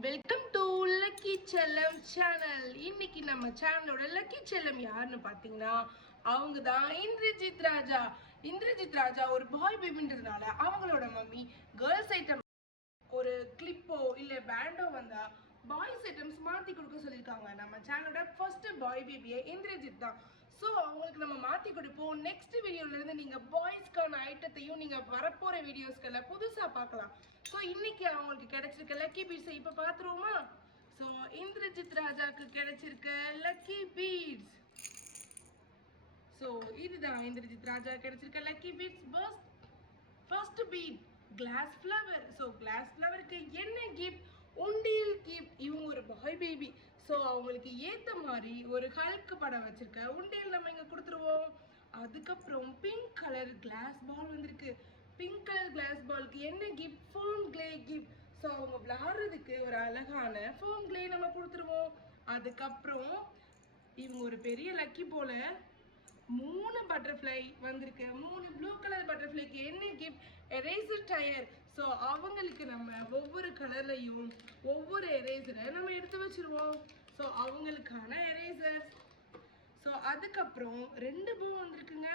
Welcome to lucky செல்லம் channel. இன்னைக்கு நம்ம சேனலோட லக்கி செல்லம் யாருன்னு பாத்தீங்கன்னா அவங்க தான் இந்திரஜித் ராஜா. இந்திரஜித் ராஜா ஒரு பாய் பேபின்றதுனால அவங்களோட மம்மி கேர்ள்ஸ் ஐட்டம் ஒரு கிளிப்போ இல்ல பேண்டோ வந்தா பாய்ஸ் ஐட்டம்ஸ் மாத்தி கொடுக்க சொல்லியிருக்காங்க. நம்ம சேனலோட ஃபர்ஸ்ட் பாய் பேபியே இந்திரஜித் தான். ஸோ அவங்களுக்கு நம்ம மாத்தி கொடுப்போம். நெக்ஸ்ட் வீடியோல இருந்து நீங்க பாய்ஸ்க்கான ஐட்டத்தையும் நீங்க வரப்போற வீடியோஸ்களை புதுசா பார்க்கலாம். ஸோ இன்னைக்கு அவங்களுக்கு கிடைச்சிருக்க லக்கி பீட்ஸை இப்ப பாத்துருவோமா? ஸோ இந்திரஜித் ராஜாக்கு கிடைச்சிருக்க லக்கி பீட்ஸ். ஸோ இதுதான் இந்திரஜித் ராஜா கிடைச்சிருக்க lucky beats. First beat class flower. So class ஃப்ளவருக்கு என்ன கிஃப்ட்? உண்டியல் கிஃப்ட். இவங்க ஒரு பாய் பேபி. ஸோ அவங்களுக்கு ஏத்த மாதிரி ஒரு ஹல்க் படம் வச்சிருக்க உண்டியல் நம்ம இங்க கொடுத்துருவோம். அதுக்கப்புறம் பிங்க் கலர் கிளாஸ் பால் வந்திருக்கு. பிங்க் கலர் கிளாஸ் பாலுக்கு என்ன gift? Foam clay gift. So அவங்க விளையாடுறதுக்கு ஒரு அழகான ஃபோம் கிளே நம்ம கொடுத்துருவோம். அதுக்கப்புறம் இவங்க ஒரு பெரிய லக்கி போல 3 பட்டர்ஃப்ளை வந்திருக்கு. 3 ப்ளூ கலர் பட்டர்ஃப்ளைக்கு என்ன கிஃப்ட்? Eraser tyre. ஸோ அவங்களுக்கு நம்ம ஒவ்வொரு கலர்லையும் ஒவ்வொரு எரேசரை நம்ம எடுத்து வச்சிருவோம். ஸோ அவங்களுக்கான எரேசர். ஸோ அதுக்கப்புறம் 2 போ வந்திருக்குங்க.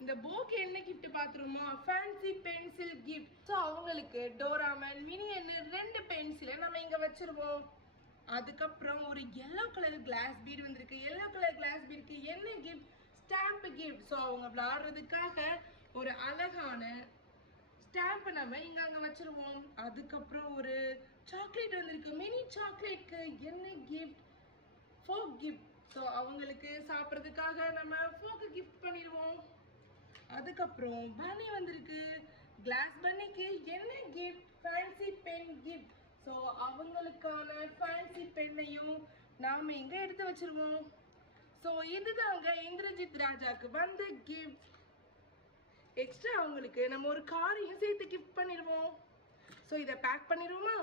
இந்த போக்கு என்ன கிஃப்ட் பாத்துருமா? Fancy pencil gift. ஸோ அவங்களுக்கு டோராமன் மினியன்னு 2 பென்சிலை நம்ம இங்க வச்சிருவோம். அதுக்கப்புறம் ஒரு எல்லோ கலர் கிளாஸ் பீட் வந்திருக்கு. எல்லோ கலர் கிளாஸ் பீடுக்கு என்ன கிஃப்ட்? Stamp gift. ஸோ அவங்க விளையாடுறதுக்காக ஒரு அழகான ஸ்டாம்ப் நம்ம இங்க அங்க வச்சிருவோம். அதுக்கப்புறம் ஒரு சாக்லேட் வந்திருக்கு. மினி சாக்லேட்க்கு என்ன கிஃப்ட்? Folk gift. ஸோ அவங்களுக்கு சாப்பிட்றதுக்காக நம்ம ஃபோக்கு கிஃப்ட் பண்ணிடுவோம். அதுக்கப்புறம் பன்னி வந்திருக்கு. கிளாஸ் பன்னிக்கு என்ன gift? Fancy pen gift. So அவங்களுக்கான ஃபேன்சி பென்னையும் நாம இங்க எடுத்து வச்சிருவோம். ஸோ இதுதாங்க இந்திரஜித் ராஜாக்கு வந்த கிஃப்ட். எக்ஸ்ட்ரா அவங்களுக்கு நம்ம ஒரு காரையும் சேர்த்து கிஃப்ட் பண்ணிடுவோம். ஸோ இதை பேக் பண்ணிடுவோமா?